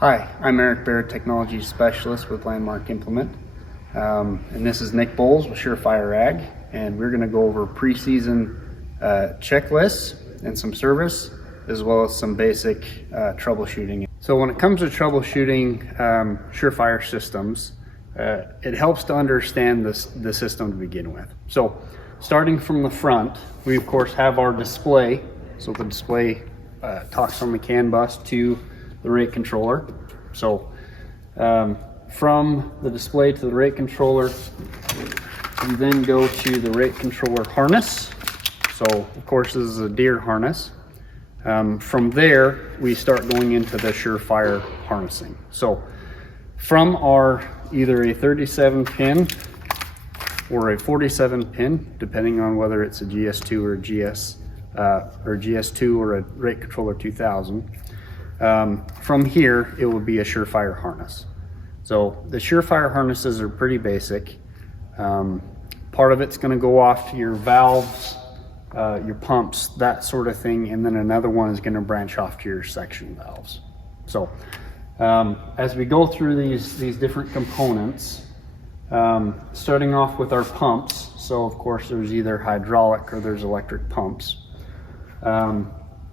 Hi, I'm Eric Baird, Technology Specialist with Landmark Implement. And this is Nick Bowles with SureFire Ag, and we're going to go over preseason checklists and some service, as well as some basic troubleshooting. So when it comes to troubleshooting SureFire systems, it helps to understand the system to begin with. So starting from the front, we of course have our display. So the display talks from a CAN bus to the rate controller. So from the display to the rate controller, we then go to the rate controller harness. So of course this is a deer harness. From there we start going into the SureFire harnessing. So from our either a 37 pin or a 47 pin, depending on whether it's a GS2 or a GS2 or a rate controller 2000. From here, it will be a SureFire harness. So the SureFire harnesses are pretty basic. Part of it's going to go off to your valves, your pumps, that sort of thing, and then another one is going to branch off to your section valves. So as we go through these different components, starting off with our pumps, so of course there's either hydraulic or there's electric pumps.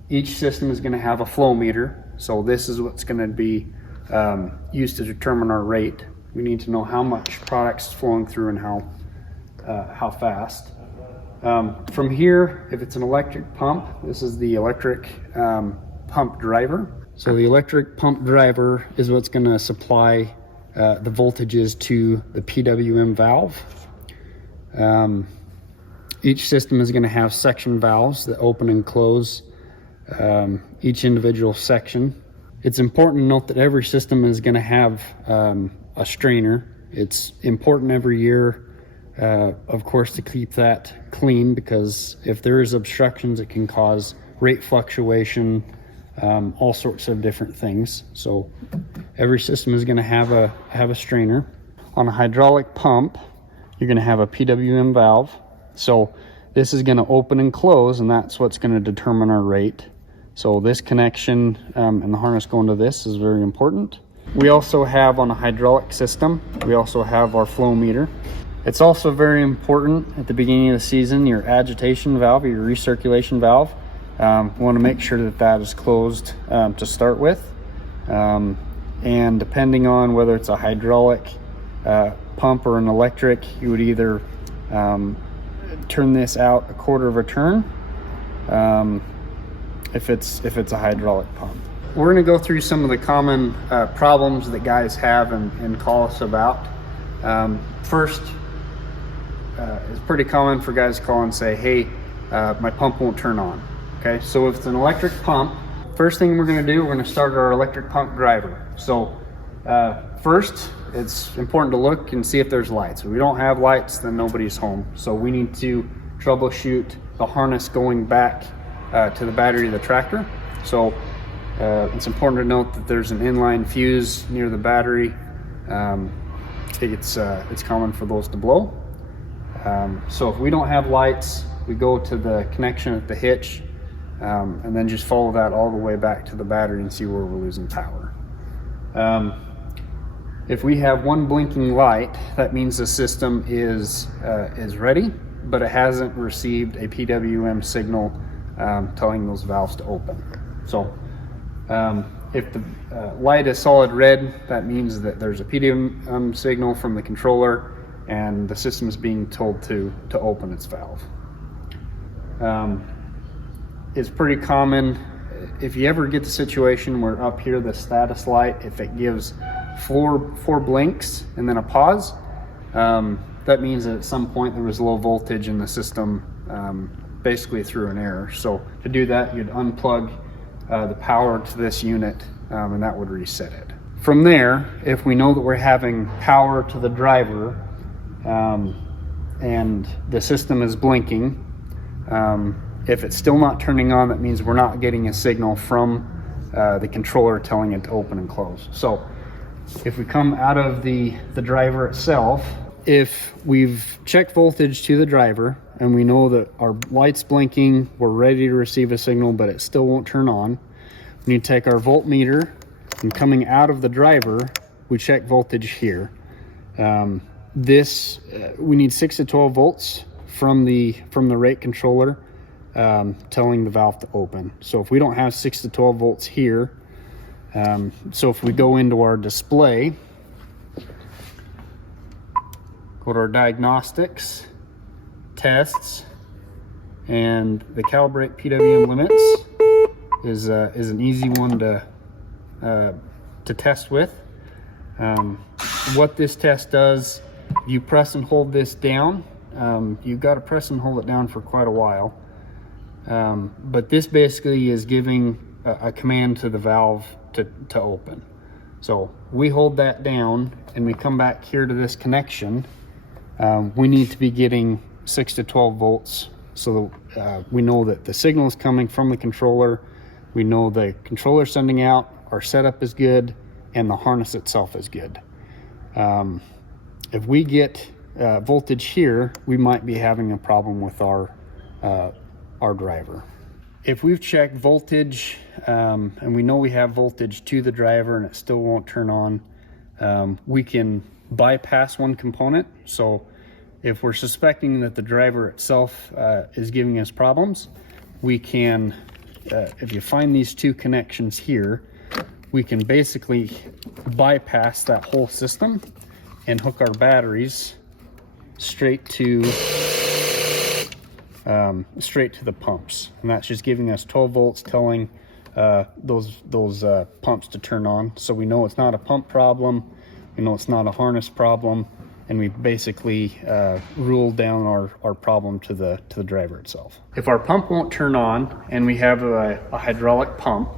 Each system is going to have a flow meter. So this is what's going to be used to determine our rate. We need to know how much product's flowing through and how fast. From here, if it's an electric pump, this is the electric pump driver. So the electric pump driver is what's going to supply the voltages to the PWM valve. Each system is going to have section valves that open and close each individual section. It's important to note that every system is going to have a strainer. It's important every year, of course, to keep that clean, because if there is obstructions, it can cause rate fluctuation, all sorts of different things. So every system is going to have a strainer. On a hydraulic pump, you're going to have a PWM valve. So this is going to open and close, and that's what's going to determine our rate. So this connection and the harness going to this is very important. We also have, on a hydraulic system, we also have our flow meter. It's also very important at the beginning of the season, your agitation valve, or your recirculation valve. We want to make sure that that is closed to start with. And depending on whether it's a hydraulic pump or an electric, you would either turn this out a quarter of a turn if it's a hydraulic pump. We're going to go through some of the common problems that guys have and call us about. First, it's pretty common for guys to call and say, hey, my pump won't turn on. Okay, so if it's an electric pump, first thing we're going to do, we're going to start our electric pump driver. So first, it's important to look and see if there's lights. If we don't have lights, then nobody's home. So we need to troubleshoot the harness going back to the battery of the tractor. So it's important to note that there's an inline fuse near the battery. It's common for those to blow. So if we don't have lights, we go to the connection at the hitch, and then just follow that all the way back to the battery and see where we're losing power. If we have one blinking light, that means the system is ready, but it hasn't received a PWM signal telling those valves to open. So if the light is solid red, that means that there's a PWM signal from the controller and the system is being told to open its valve. It's pretty common if you ever get the situation where up here the status light, if it gives four blinks and then a pause, that means that at some point there was low voltage in the system, basically through an error. So to do that, you'd unplug the power to this unit, and that would reset it. From there, if we know that we're having power to the driver and the system is blinking, if it's still not turning on, that means we're not getting a signal from the controller telling it to open and close. So if we come out of the driver itself, if we've checked voltage to the driver and we know that our light's blinking, we're ready to receive a signal, but it still won't turn on, we need to take our voltmeter And coming out of the driver, we check voltage here. We need 6 to 12 volts from the rate controller, telling the valve to open. So if we don't have 6 to 12 volts here, so if we go into our display, go to our diagnostics, tests, and the calibrate PWM limits is an easy one to test with. What this test does, you press and hold this down. You've got to press and hold it down for quite a while. But this basically is giving a command to the valve to open. So we hold that down and we come back here to this connection. We need to be getting 6 to 12 volts, so we know that the signal is coming from the controller. We know the controller sending out, our setup is good, and the harness itself is good. If we get voltage here, we might be having a problem with our driver. If we've checked voltage and we know we have voltage to the driver and it still won't turn on, we can bypass one component. So if we're suspecting that the driver itself is giving us problems, we can, if you find these two connections here, we can basically bypass that whole system and hook our batteries straight to the pumps, and that's just giving us 12 volts, telling those pumps to turn on. So we know it's not a pump problem, we know it's not a harness problem, and we basically ruled down our problem to the driver itself. If our pump won't turn on and we have a hydraulic pump,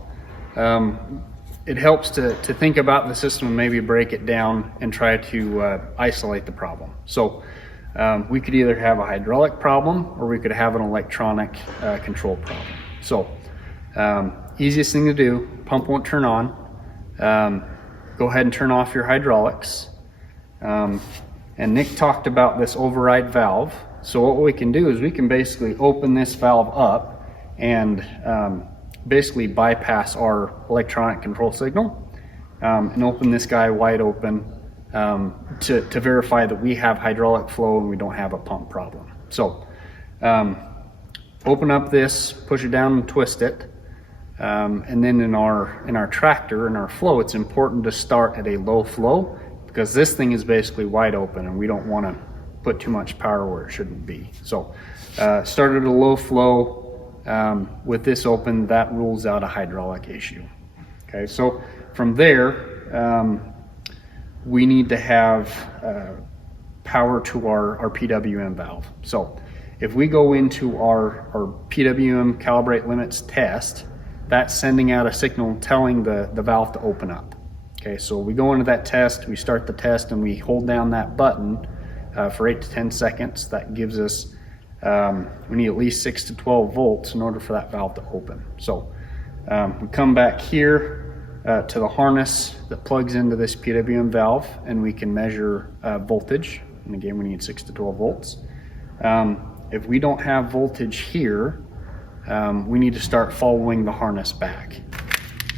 it helps to think about the system and maybe break it down and try to isolate the problem. So we could either have a hydraulic problem or we could have an electronic control problem. So easiest thing to do, pump won't turn on, go ahead and turn off your hydraulics. And Nick talked about this override valve. So what we can do is we can basically open this valve up and basically bypass our electronic control signal and open this guy wide open to verify that we have hydraulic flow and we don't have a pump problem. So open up this, push it down and twist it. And then in our tractor, in our flow, it's important to start at a low flow, because this thing is basically wide open and we don't want to put too much power where it shouldn't be. So start at a low flow. With this open, that rules out a hydraulic issue. Okay, so from there, we need to have power to our PWM valve. So if we go into our PWM calibrate limits test, that's sending out a signal telling the valve to open up. Okay, so we go into that test, we start the test, and we hold down that button for 8 to 10 seconds. That gives us, we need at least 6 to 12 volts in order for that valve to open. So we come back here to the harness that plugs into this PWM valve, and we can measure voltage. And again, we need 6 to 12 volts. If we don't have voltage here, we need to start following the harness back.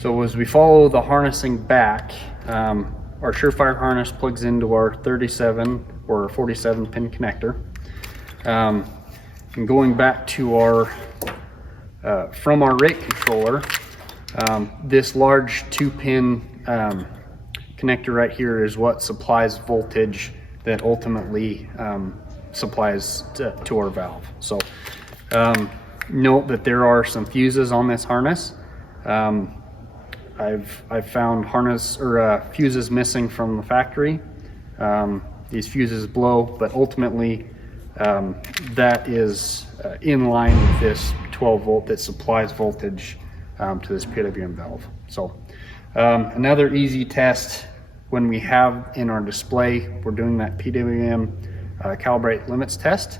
So as we follow the harnessing back, our SureFire harness plugs into our 37 or 47 pin connector. And going back to our, from our rate controller, this large 2-pin connector right here is what supplies voltage that ultimately supplies to our valve. So note that there are some fuses on this harness. I've found harness or fuses missing from the factory. These fuses blow, but ultimately that is in line with this 12 volt that supplies voltage to this PWM valve. So another easy test, when we have in our display, we're doing that PWM calibrate limits test,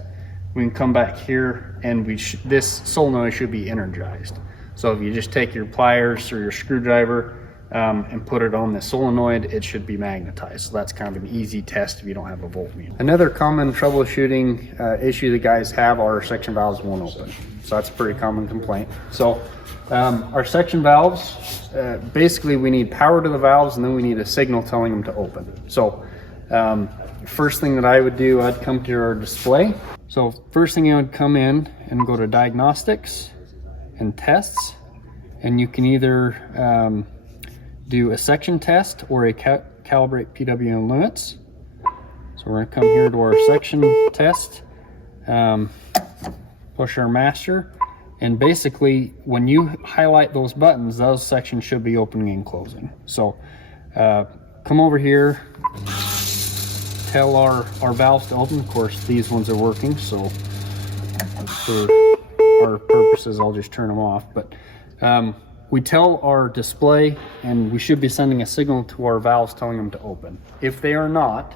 we can come back here and this solenoid should be energized. So if you just take your pliers or your screwdriver, and put it on the solenoid, it should be magnetized. So that's kind of an easy test if you don't have a voltmeter. Another common troubleshooting issue that guys have are section valves won't open. So that's a pretty common complaint. So our section valves, basically we need power to the valves, and then we need a signal telling them to open. So first thing that I would do, I'd come to our display. So first thing I would come in and go to diagnostics and tests, and you can either do a section test or a calibrate PWM limits. So we're going to come here to our section test, push our master, and basically when you highlight those buttons, those sections should be opening and closing. So come over here, tell our valves to open. Of course these ones are working, so for our purposes I'll just turn them off, but we tell our display, and we should be sending a signal to our valves telling them to open. If they are not,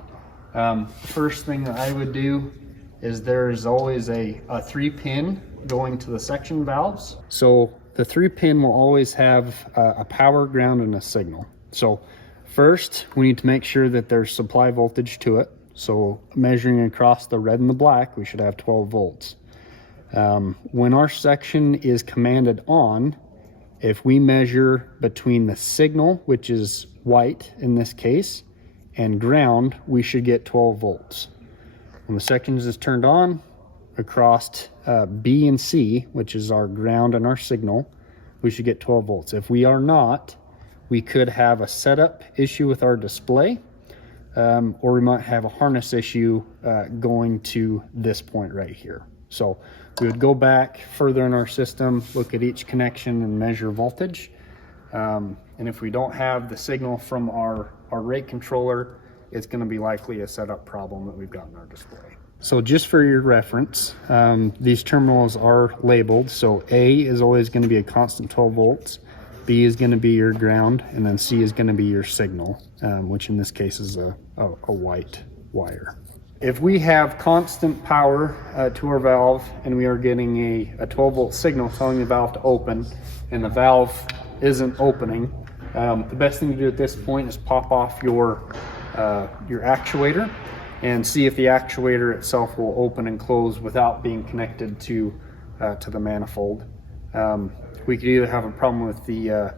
first thing that I would do is there is always a 3-pin going to the section valves. So the 3-pin will always have a power, ground, and a signal. So first we need to make sure that there's supply voltage to it. So measuring across the red and the black, we should have 12 volts. When our section is commanded on, if we measure between the signal, which is white in this case, and ground, we should get 12 volts. When the section is turned on, across B and C, which is our ground and our signal, we should get 12 volts. If we are not, we could have a setup issue with our display, or we might have a harness issue going to this point right here. So we would go back further in our system, look at each connection and measure voltage. And if we don't have the signal from our rate controller, it's going to be likely a setup problem that we've got in our display. So just for your reference, these terminals are labeled. So A is always going to be a constant 12 volts, B is going to be your ground, and then C is going to be your signal, which in this case is a white wire. If we have constant power to our valve and we are getting a 12 volt signal telling the valve to open, and the valve isn't opening, the best thing to do at this point is pop off your actuator and see if the actuator itself will open and close without being connected to the manifold. We could either have a problem with the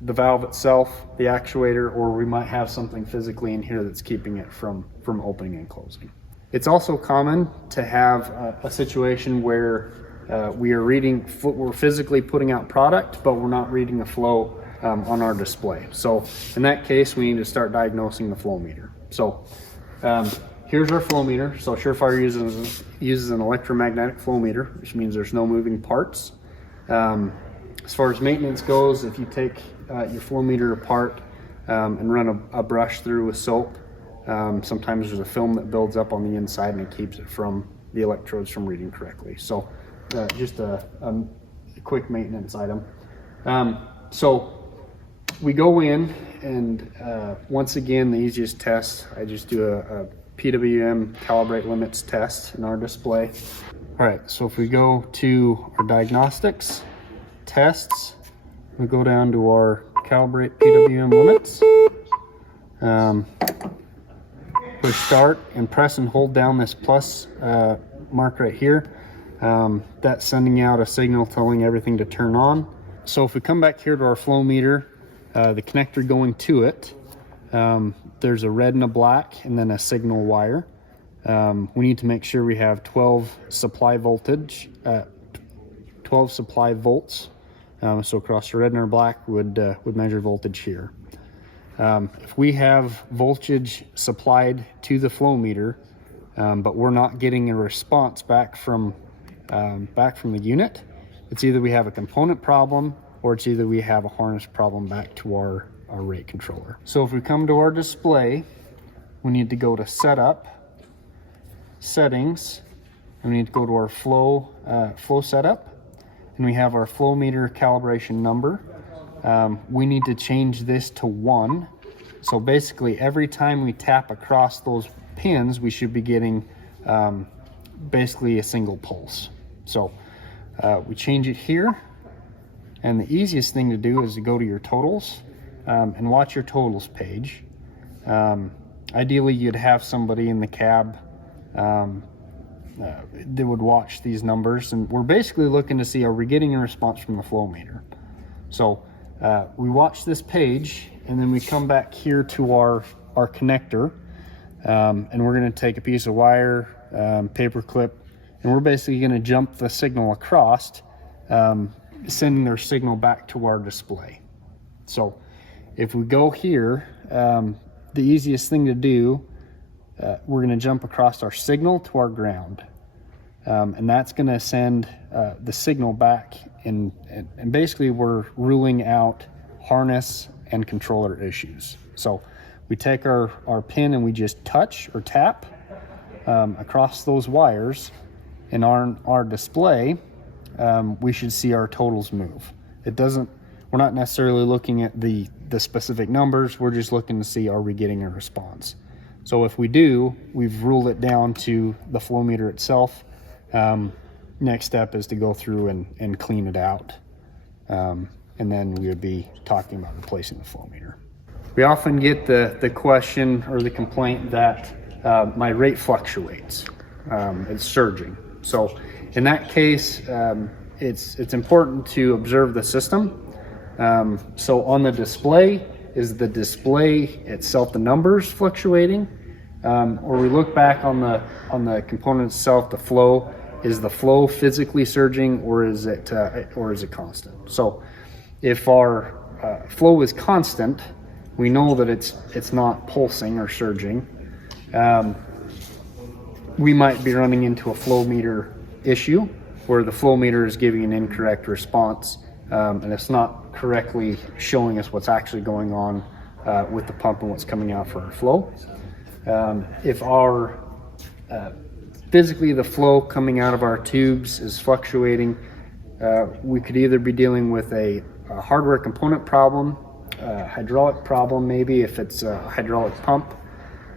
valve itself, the actuator, or we might have something physically in here that's keeping it from opening and closing. It's also common to have a situation where we're physically putting out product, but we're not reading the flow on our display. So in that case, we need to start diagnosing the flow meter. So here's our flow meter. So SureFire uses an electromagnetic flow meter, which means there's no moving parts. As far as maintenance goes, if you take your flow meter apart and run a brush through with soap, sometimes there's a film that builds up on the inside and it keeps it from the electrodes from reading correctly. So just a quick maintenance item. So we go in and once again, the easiest test, I just do a PWM calibrate limits test in our display. All right, so if we go to our diagnostics, tests, we go down to our calibrate PWM limits. Push start and press and hold down this plus mark right here. That's sending out a signal telling everything to turn on. So if we come back here to our flow meter, the connector going to it, there's a red and a black and then a signal wire. We need to make sure we have 12 supply voltage, 12 supply volts. So across the red and our black would measure voltage here. If we have voltage supplied to the flow meter, but we're not getting a response back from the unit, it's either we have a component problem or it's either we have a harness problem back to our rate controller. So if we come to our display, we need to go to setup, settings, and we need to go to our flow setup, and we have our flow meter calibration number. We need to change this to 1. So basically every time we tap across those pins, we should be getting basically a single pulse. So we change it here, and the easiest thing to do is to go to your totals and watch your totals page. Ideally, you'd have somebody in the cab that would watch these numbers, and we're basically looking to see, are we getting a response from the flow meter? So we watch this page, and then we come back here to our connector, and we're going to take a piece of wire, paper clip, and we're basically going to jump the signal across, sending their signal back to our display. So if we go here, the easiest thing to do, we're going to jump across our signal to our ground, and that's going to send the signal back, and basically we're ruling out harness and controller issues. So we take our pin and we just touch or tap across those wires, and on our display we should see our totals move. We're not necessarily looking at the specific numbers, we're just looking to see, are we getting a response? So if we do, we've ruled it down to the flow meter itself. Next step is to go through and clean it out, and then we would be talking about replacing the flow meter. We often get the question or the complaint that my rate fluctuates, it's surging. So in that case, it's important to observe the system. So on the display, is the display itself, the numbers fluctuating? Or we look back on the component itself, the flow, is the flow physically surging, or is it constant? So if our flow is constant, we know that it's not pulsing or surging. We might be running into a flow meter issue where the flow meter is giving an incorrect response, and it's not correctly showing us what's actually going on with the pump and what's coming out for our flow. If our physically the flow coming out of our tubes is fluctuating, we could either be dealing with a hardware component problem, hydraulic problem maybe if it's a hydraulic pump,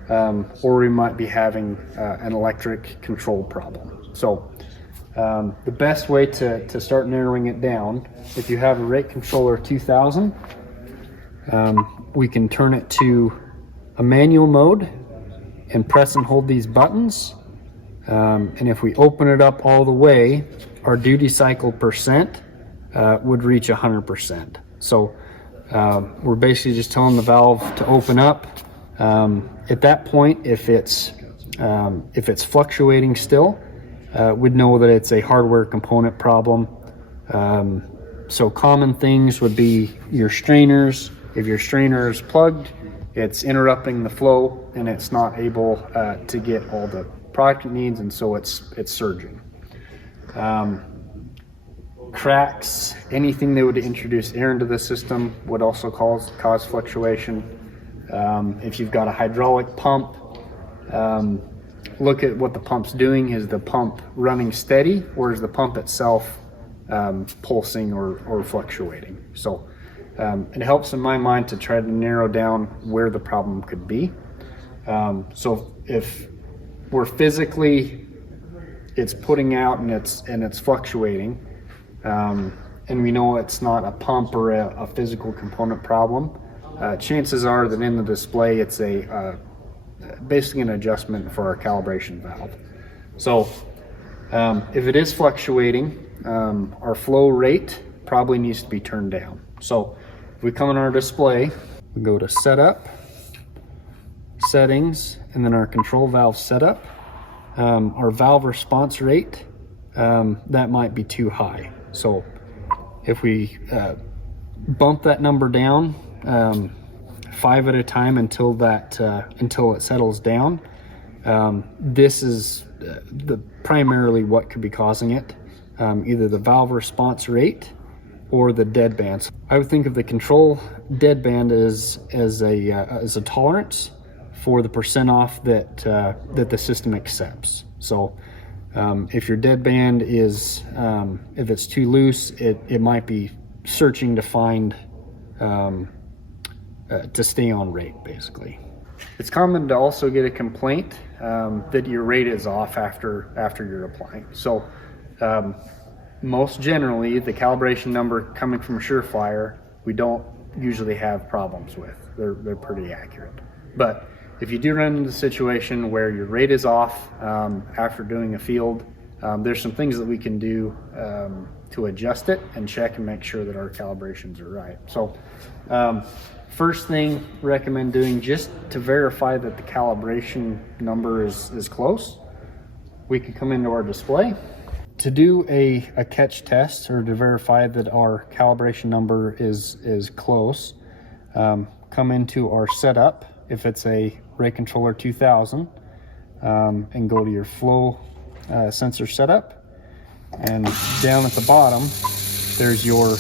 or we might be having an electric control problem. So the best way to start narrowing it down, if you have a rate controller 2000, we can turn it to a manual mode and press and hold these buttons, and if we open it up all the way, our duty cycle percent would reach 100%. So we're basically just telling the valve to open up. At that point, if it's fluctuating still, we'd know that it's a hardware component problem. So common things would be your strainers. If your strainer is plugged, it's interrupting the flow and it's not able to get all the product it needs, and so it's surging. Cracks, anything that would introduce air into the system would also cause fluctuation. If you've got a hydraulic pump, look at what the pump's doing. Is the pump running steady, or is the pump itself pulsing or fluctuating? So it helps in my mind to try to narrow down where the problem could be. So if we're physically, it's putting out and it's fluctuating, and we know it's not a pump or a physical component problem, chances are that in the display it's basically an adjustment for our calibration valve. So if it is fluctuating, our flow rate probably needs to be turned down. So if we come in our display, we go to setup, settings, and then our control valve setup. Our valve response rate, that might be too high. So if we bump that number down 5 at a time until it settles down, this is primarily what could be causing it, either the valve response rate or the deadband. So I would think of the control deadband as a tolerance for the percent off that the system accepts. So if your deadband is, if it's too loose, it might be searching to find to stay on rate, basically. It's common to also get a complaint that your rate is off after you're applying. So most generally, the calibration number coming from SureFire, we don't usually have problems with. They're pretty accurate. But if you do run into a situation where your rate is off after doing a field, there's some things that we can do to adjust it and check and make sure that our calibrations are right. So first thing recommend doing, just to verify that the calibration number is close, we can come into our display. To do a catch test, or to verify that our calibration number is close, come into our setup, if it's a rate controller 2000, and go to your flow sensor setup, and down at the bottom there's your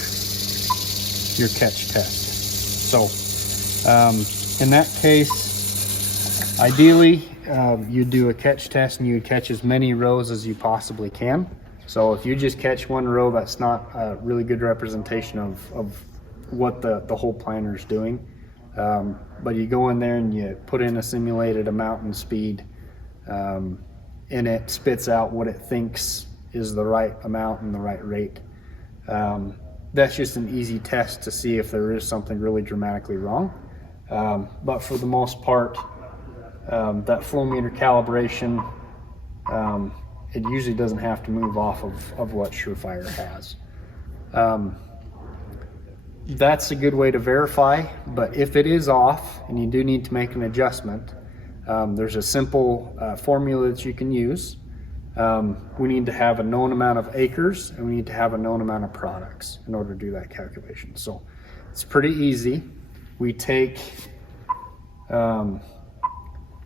catch test. So in that case, ideally you'd do a catch test and you'd catch as many rows as you possibly can. So if you just catch one row, that's not a really good representation of what the whole planner is doing. But you go in there and you put in a simulated amount and speed, and it spits out what it thinks is the right amount and the right rate. That's just an easy test to see if there is something really dramatically wrong. But for the most part, that flow meter calibration, it usually doesn't have to move off of what SureFire has. That's a good way to verify, but if it is off and you do need to make an adjustment, there's a simple formula that you can use. We need to have a known amount of acres and we need to have a known amount of products in order to do that calculation. So it's pretty easy. We take,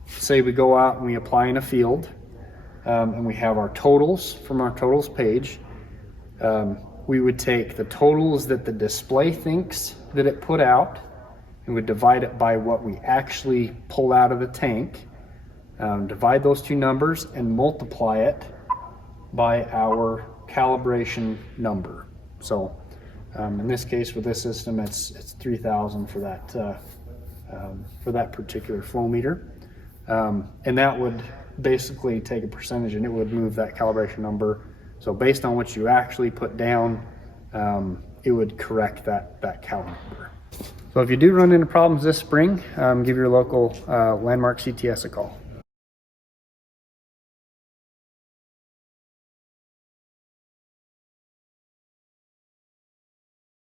say we go out and we apply in a field, and we have our totals from our totals page. We would take the totals that the display thinks that it put out, and would divide it by what we actually pull out of the tank, divide those two numbers and multiply it by our calibration number. So in this case, with this system, it's 3,000 for that particular flow meter, and that would basically take a percentage and it would move that calibration number. So based on what you actually put down, it would correct that cal number. So if you do run into problems this spring, give your local Landmark CTS a call.